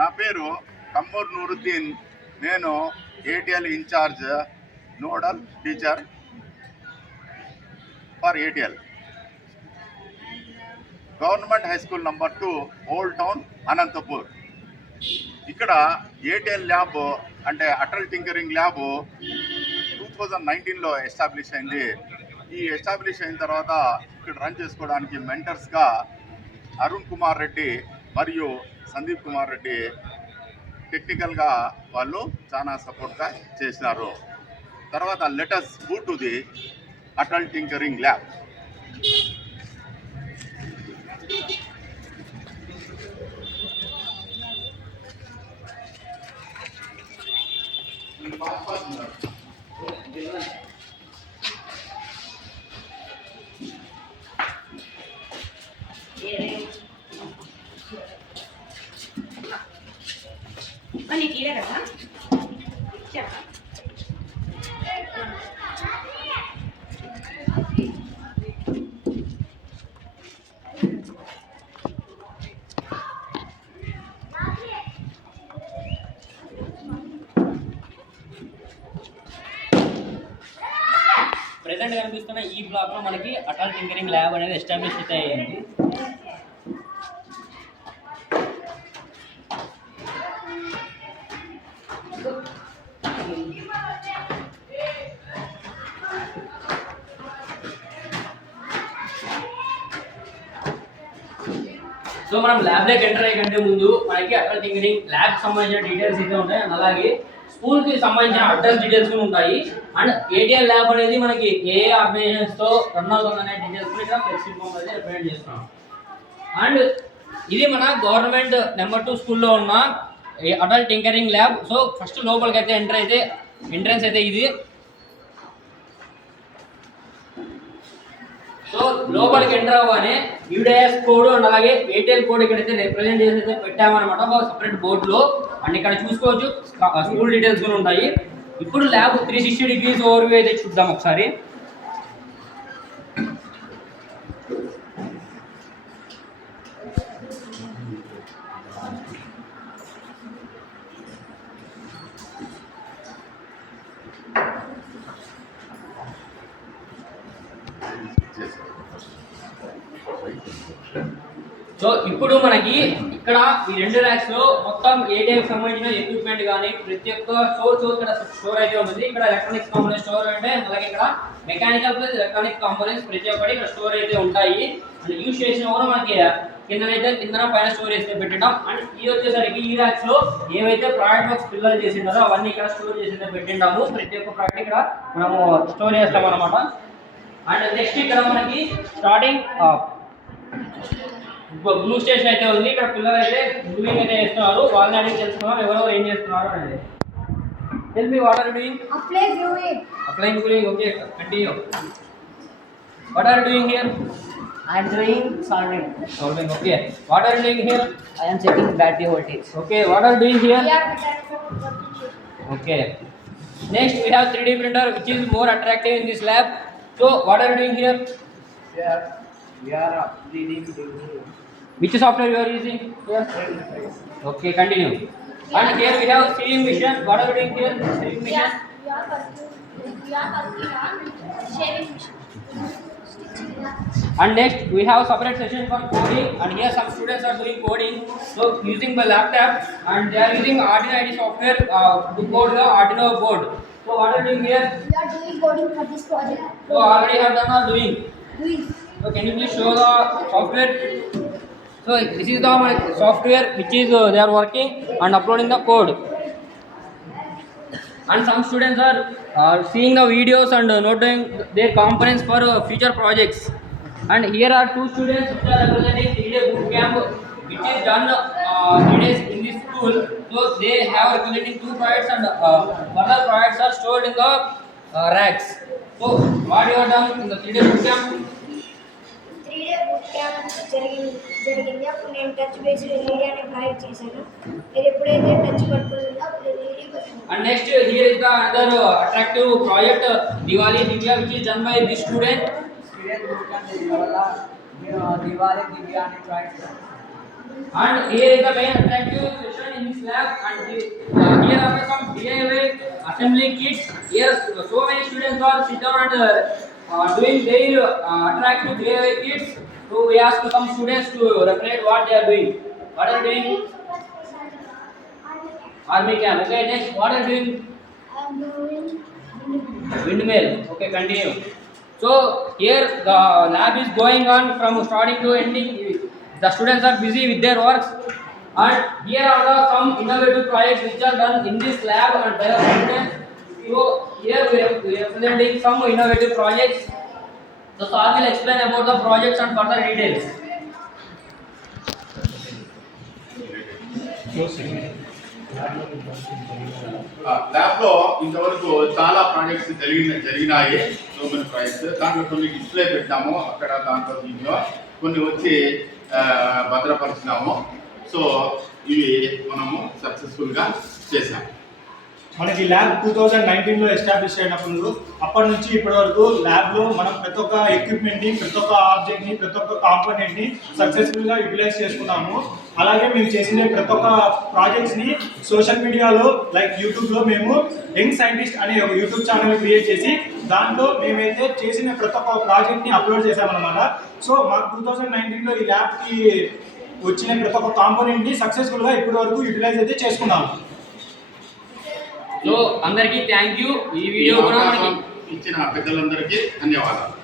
నా పేరు కమ్మూర్ నూరుద్దీన్. నేను ATL incharge nodal teacher for ATL government high school number 2 old town Anantapur. ఇక్కడ ఏటీఎల్ ల్యాబ్ అంటే అటల్ టింకరింగ్ ల్యాబ్ 2019లో ఎస్టాబ్లిష్ అయింది. ఈ ఎస్టాబ్లిష్ అయిన తర్వాత ఇక్కడ రన్ చేసుకోవడానికి మెంటర్స్గా అరుణ్ కుమార్ రెడ్డి మరియు సందీప్ కుమార్ రెడ్డి టెక్నికల్గా వాళ్ళు చాలా సపోర్ట్గా చేసినారు. తర్వాత let us go to the Atal tinkering lab. Present కనిపిస్తున్న ఈ బ్లాక్ లో మనకి అటల్ టింకరింగ్ ల్యాబ్ అనేది ఎస్టాబ్లిష్ అయ్యింది. సో మనం ల్యాబ్ లోకి ఎంటర్ అయ్యే కంటే ముందు మనకి అటల్ టింకరింగ్ ల్యాబ్ సంబంధించిన డీటెయిల్స్ అయితే ఉంటాయి, అలాగే స్కూల్ కి సంబంధించిన అడ్రస్ డీటెయిల్స్ కూడా ఉంటాయి. అండ్ ఏటీఎల్ ల్యాబ్ అనేది మనకి ఏ ఆర్గనైజేషన్స్ తో రన్ అవుతుందనే డీటెయిల్స్ కూడా ఇక్కడ ఫ్లెక్సీ ఫామ్ అయితే రిప్రజెంట్ చేస్తున్నాం. అండ్ ఇది మన గవర్నమెంట్ నెంబర్ 2 స్కూల్లో ఉన్న Atal tinkering lab. So first లోపలికి అయితే ఎంట్రన్స్ అయితే ఇది. సో లోపలికి ఎంటర్ అవ్వగానే యూడిఎస్ కోడ్ అండ్ అలాగే ఏటీఎల్ కోడ్ ఇక్కడైతే రిప్రజెంట్ చేసి అయితే పెట్టామన్నమాట ఒక సపరేట్ బోర్డులో. అండ్ ఇక్కడ చూసుకోవచ్చు స్కూల్ డీటెయిల్స్ కూడా ఉంటాయి. ఇప్పుడు ల్యాబ్ 360 డిగ్రీస్ ఓవర్వ్యూ అయితే చూద్దాం ఒకసారి. సో ఇప్పుడు మనకి ఇక్కడ ఈ 2 ర్యాక్స్ లో మొత్తం ఏటీఎల్ సంబంధించిన ఎక్విప్మెంట్ కానీ ప్రతి ఒక్క ఇక్కడ స్టోర్ అయితే ఉంటుంది. ఇక్కడ ఎలక్ట్రానిక్స్ కాంపోనెంట్స్ స్టోర్ అంటే అలాగే ఇక్కడ మెకానికల్ ప్లస్ ఎలక్ట్రానిక్ కాంపోనెంట్స్ ప్రతి ఒక్కటి ఇక్కడ స్టోర్ అయితే ఉంటాయి. అండ్ యూజ్ చేసిన కూడా మనకి కింద పైన స్టోర్ చేస్తే పెట్టడం. అండ్ ఇది వచ్చేసరికి ఈ ర్యాక్స్ లో ఏవైతే ప్రోడక్ట్ వర్క్స్ పిల్లలు చేసింటారో అవన్నీ ఇక్కడ స్టోర్ చేసి అయితే పెట్టింటాము. ప్రతి ఒక్క ప్రోడక్ట్ ఇక్కడ మనము స్టోర్ చేస్తాం అనమాట. అండ్ నెక్స్ట్ ఇక్కడ మనకి స్టార్టింగ్ బ్లూ స్టేషన్ అయితే ఉంది. ఇక్కడ పిల్లలు అయితే గ్లూయింగ్ అయితే చేస్తున్నారు. వాళ్ళని అడిగి తెలుసుకున్నారు ఎవరెవరు ఏం చేస్తున్నారు అనేది. Tell me what are you doing? Applying gluing. Okay, continue. What are you doing here? I am doing solving. Solving. Okay. What are you doing here? I am checking battery voltage. Okay. What are you doing here? Okay. Next we have 3D printer which is more attractive in this lab. So what are you doing here? We are 3D printing. Which software you are using here? Okay, continue. And here we have sewing machine. What are you doing here? Sewing machine. We are working on shaving machine. And next we have separate session for coding, and here some students are doing coding. So using the laptop and they are using Arduino IDE software to code the Arduino board. So what are you doing here? We are doing coding for this project. So already have done or doing? Doing. So can you please show the software? So this is the software which is they are working and uploading the code. And some students are seeing the videos and noting their components for future projects. And here are 2 students which are representing 3-day boot camp which is done 3 days in this school. So they have representing 2 projects and further projects are stored in the racks. So what you have done in the 3-day boot camp? 3-day boot camp జరిగింది. అప్పుడు నేను touch base LED అనే ప్రాజెక్ట్ చేశాను. మీరు ఎప్పుడైతే టచ్ పట్టుకుంటుందో అప్పుడు ఎల్ఈడి పట్టుకుంటుంది. And next here is the another attractive project Diwali Divya which is done by this student. Diwali Divya and project. And here is the main attractive session in this here are some DIY assembly kits. Here so many students are sit down and doing their attractive DIY kits. So we ask some students to represent what they are doing. What are you doing? Army camp. Okay, next what are you doing? I'm doing Windmill. Okay, continue. So here the lab is going on from starting to ending. The students are busy with their works, and here are some innovative projects which are done in this lab and by the students. So here we are presenting some innovative projects. So Sir will explain about the projects and further details. Lab లో ఇంతవరకు చాలా ప్రాజెక్ట్స్ జరిగినాయి. So many projects దాంట్లో కొన్ని డిస్ప్లే పెట్టాము అక్కడ దాంట్లో దీంట్లో కొన్ని వచ్చి భద్రపరిచినాము. సో ఇవి మనము సక్సెస్ఫుల్గా చేసాము. మనకి ల్యాబ్ 2019లో ఎస్టాబ్లిష్ అయినప్పుడు అప్పటి నుంచి ఇప్పటి వరకు ల్యాబ్లో మనం ప్రతి ఒక్క ఎక్విప్మెంట్ని, ప్రతి ఒక్క ఆబ్జెక్ట్ని, ప్రతి ఒక్క కాంపోనెంట్ని సక్సెస్ఫుల్గా యూటిలైజ్ చేసుకున్నాము. అలాగే మేము చేసిన ప్రతి ఒక్క ప్రాజెక్ట్స్ని సోషల్ మీడియాలో లైక్ యూట్యూబ్లో మేము యంగ్ సైంటిస్ట్ అనే ఒక యూట్యూబ్ ఛానల్ క్రియేట్ చేసి దాంట్లో మేమైతే చేసిన ప్రతి ఒక్క ప్రాజెక్ట్ని అప్లోడ్ చేసామన్నమాట. సో మాకు 2019లో ఈ ల్యాబ్కి వచ్చిన ప్రతి ఒక్క కాంపోనెంట్ని సక్సెస్ఫుల్గా ఇప్పటి వరకు యూటిలైజ్ అయితే చేసుకున్నాము. సో అందరికీ థ్యాంక్ యూ. ఈ వీడియో కూడా మనకి ఇచ్చిన పెద్దలందరికీ ధన్యవాదాలు.